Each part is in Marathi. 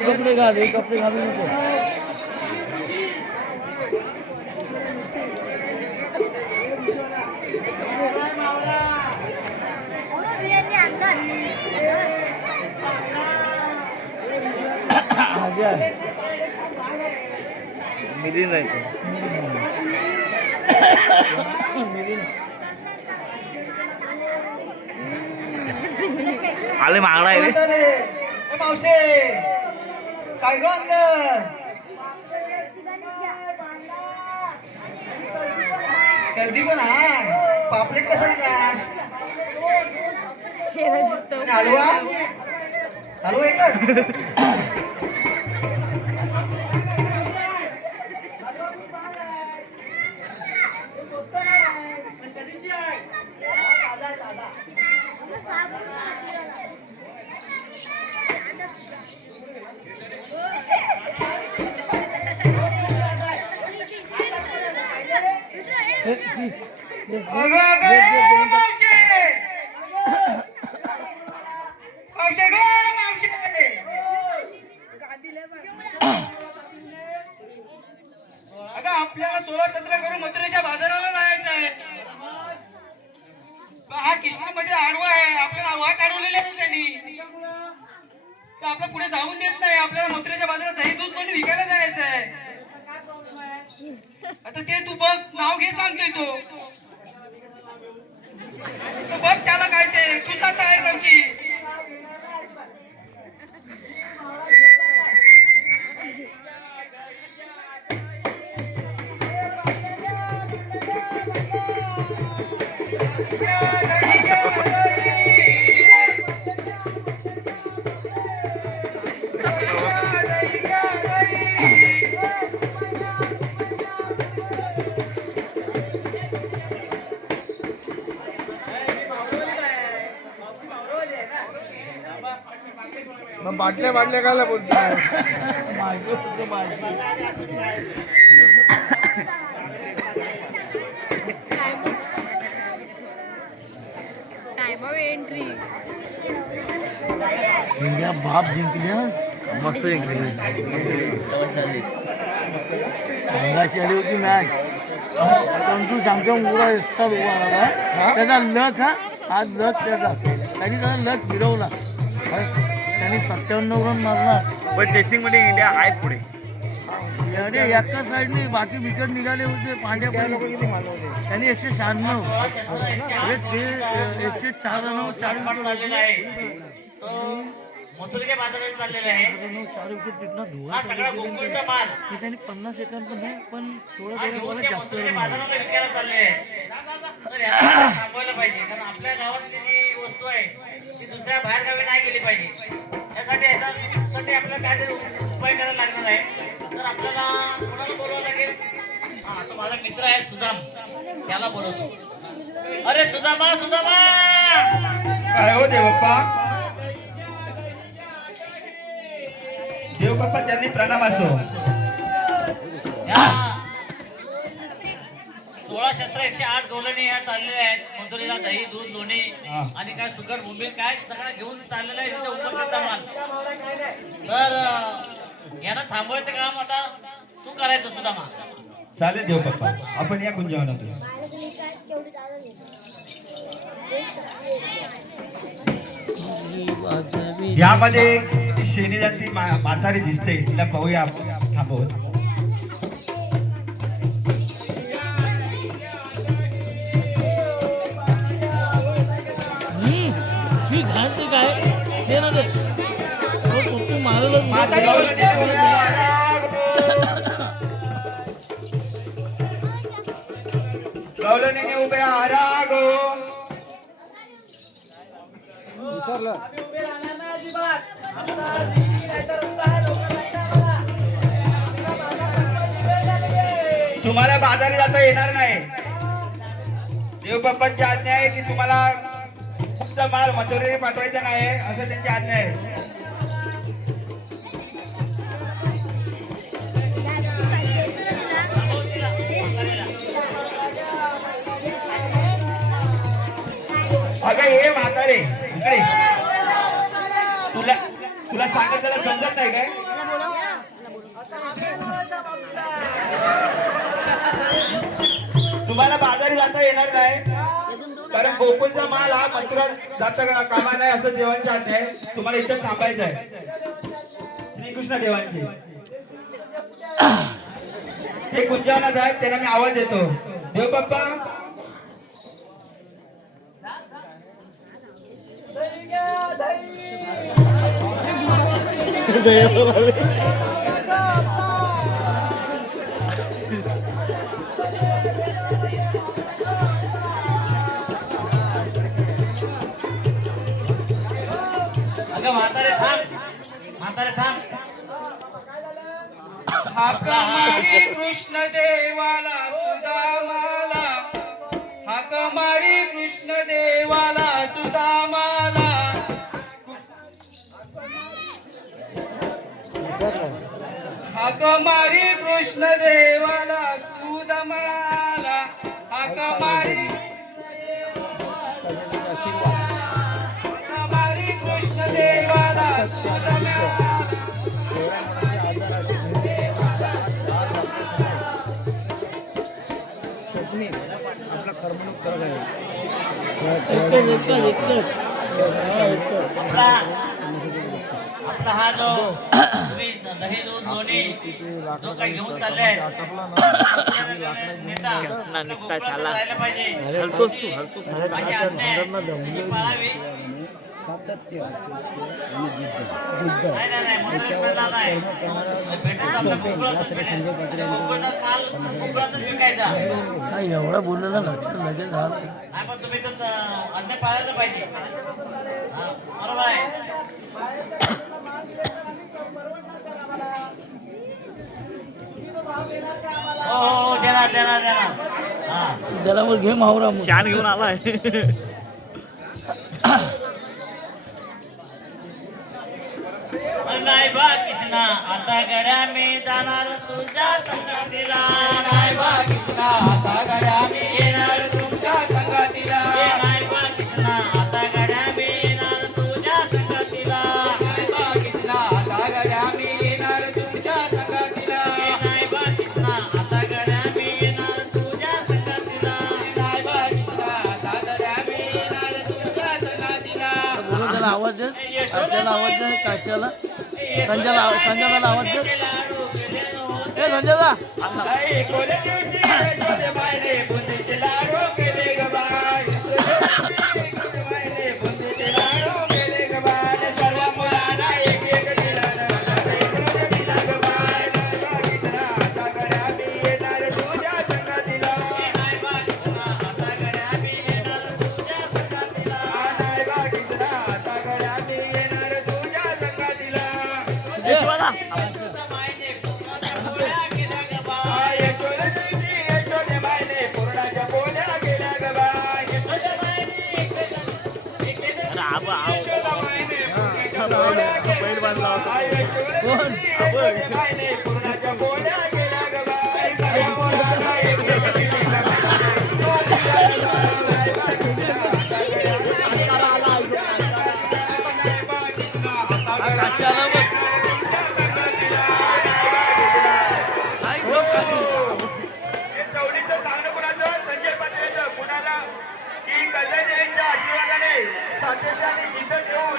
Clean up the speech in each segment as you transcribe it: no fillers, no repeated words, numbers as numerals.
कपडे घाल, कपडे घालू नको. मिली नाही आले मागणा आहे मावशे काय ग गर्दी पण हा पापलेट कसं का हलवा हलवा एकच आपल्याला 16-17 करून मथुरेच्या बाजाराला जायचं आहे. हा कृष्णामध्ये आडवा आहे, आपल्याला वाट अडवलेली आहे त्यांनी. तर आपल्या पुढे जाऊन देत नाही. आपल्याला मथुरेच्या बाजारात दही दूध कोणी विकायला जायचं आहे. आता ते तू बघ, नाव घे सांगतोय तो बघ त्याला काय ते तुझा आहे आमची. बाटल्या बाटल्या कायला बोलताय इंडिया बाप जिंकली मस्त जिंकली रंगाची आली होती मॅच परंतु सॅमसंग उभा असतात उभा राहिला त्याचा लक आज लक त्याचा त्यांनी त्याचा लक फिरवला त्यांनी 97 रन मारला पण चेसिंग मध्ये इंडिया आहे पुढे. अरे एका साईडने बाकी विकेट निघाले होते पांड्या त्यांनी 196 ते 104 रनावर 4 विकेट मथुरेच्या बाजारात चाललेले आहे. 4 विकेट तिथनं धुवा माल त्यांनी 50 सेकंद पण आहे पण थोडं त्याला जास्त बाजाराला विकायला चालले आहे. तर याला थांबवायला पाहिजे कारण आपल्या गावात जी वस्तू आहे ती दुसऱ्या बाहेर गावी नाही गेली पाहिजे. यासाठी आपल्याला काहीतरी उपाय करायला लागणार आहे. तर आपल्याला कोणाला बोलवावं लागेल. हा तो माझा मित्र आहे सुदाम त्याला बोलवतो. अरे सुदामा सुदामा काय हो देवप्पा देवबाप्पा त्यांनी प्रणाम असो. 16 शस्त्र 108 गोलणी या चाललेल्या आहेत. मथुरेला दही दूध लोणी आणि काय सुगर बोंबील काय सगळं घेऊन चाललेलं आहे. तिथे उपलब्ध माल तर यांना थांबवायचं काम आता तू करायचं सुद्धा. चालेल देवबाप्पा आपण या कुंजवनात. यामध्ये शेनीजाती म्हातारी दिसते तिला पाहूया थांबवत. घालते काय ते ना ते मारलं उभ्या आरागो तुम्हाला बाजारी जाता येणार नाही. देवबाप्पांची आज्ञा आहे की तुम्हाला फक्त माल मथुरेला पाठवायचा नाही असं त्यांची आज्ञा आहे. हे म्हातारे इकडे तुला तुला सांगत त्याला समजत नाही काय तुम्हाला बाजारी जाता येणार नाही कारण गोकुळचा माल हा मंदिरात जाता कामा नाही असं देवांच्या हात आहे तुम्हाला इथं थांबायचं आहे श्रीकृष्ण देवांचे ते कुंजावनात आहेत त्यांना मी आवाज देतो देव बाप्पा अगं म्हातारे थांब म्हातारे थांब हाका मारी कृष्ण देवाला सुदामाला हाका मारी कृष्ण देवाला सुदामाला हाका मारी कृष्ण देवाला सुदामाला हाका मारी कृष्ण देवाला सुदामाला आपला हा जो तुम्ही दही दूध लोणी जो काही घेऊन चालले नेता राहायला पाहिजे हलतोस तू हलतोस माझी आज्ञा आहे. ही पाळावी. नाही मंदिरात नाही भेटायचा माल कोकणातच विकायचा नाही एवढं बोललेलं लक्षात लगेच झालं नाही पण तुम्ही तर आज्ञा पाळायला पाहिजे हा, बरोबर आहे हो देणार हा त्याला वर घे मावरा मग. शान घेऊन आलाय नाही बा कितना आता गड्या मी जाणार तुझ्या संगतीला नाही बा कितना आता गड्या मी येणार तुमच्या संगतीला नाही बा कितना आता गड्या मी येणार तुझ्या संगतीला नाही बा कितना आता गड्या मी येणार तुझ्या संगतीला नाही बा कितना आता गड्या मी येणार तुझ्या संगतीला नाही बा कितना आता गड्या मी येणार तुझ्या संगतीला बोलून त्याला आवाज दे काच्याला आवाज दे काच्याला संजयला आवाज दे ए संजयला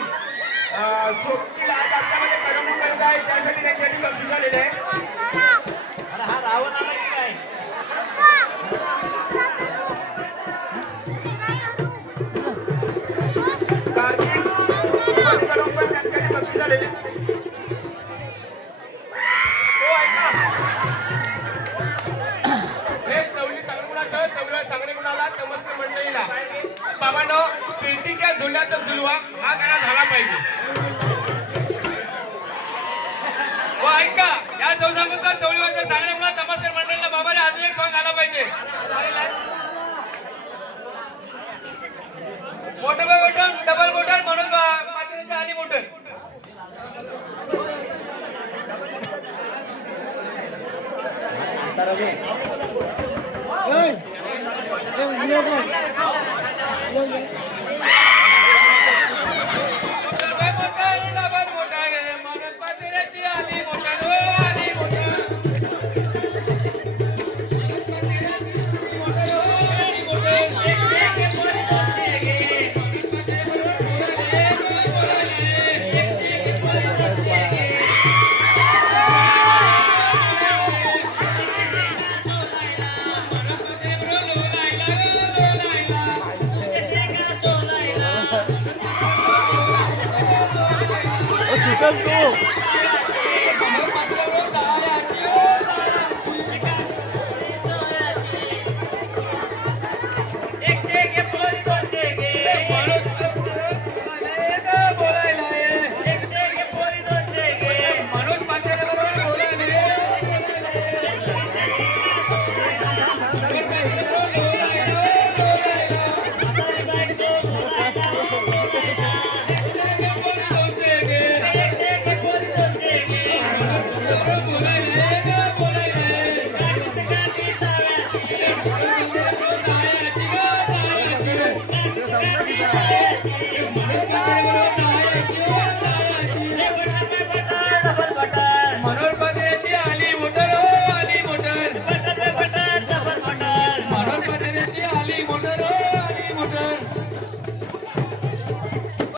सोबतीला आज आपल्यामध्ये करमणूक करत आहे त्यासाठी त्यांच्यासाठी बक्षीस झालेलं आहे अरे हा रावण आला की काय कार्तिक करून पण त्यांच्यासाठी बक्षीस झालेले हो ऐका हे चवली चांगलं चांगले गुणाला समस्त मंडळीला बाबांनो प्रीतीच्या झुल्याचा झुलवा हा गाणा झाला पाहिजे हो ऐका या चौसामुखा चवळीवाच्या चांगल्या मुला तमासर मंडळीला बाबाने अजून एक सॉंग आला पाहिजे मोठं बाय मोठं डबल मोटर म्हणून मातीच्या आधी मोटर बोलायला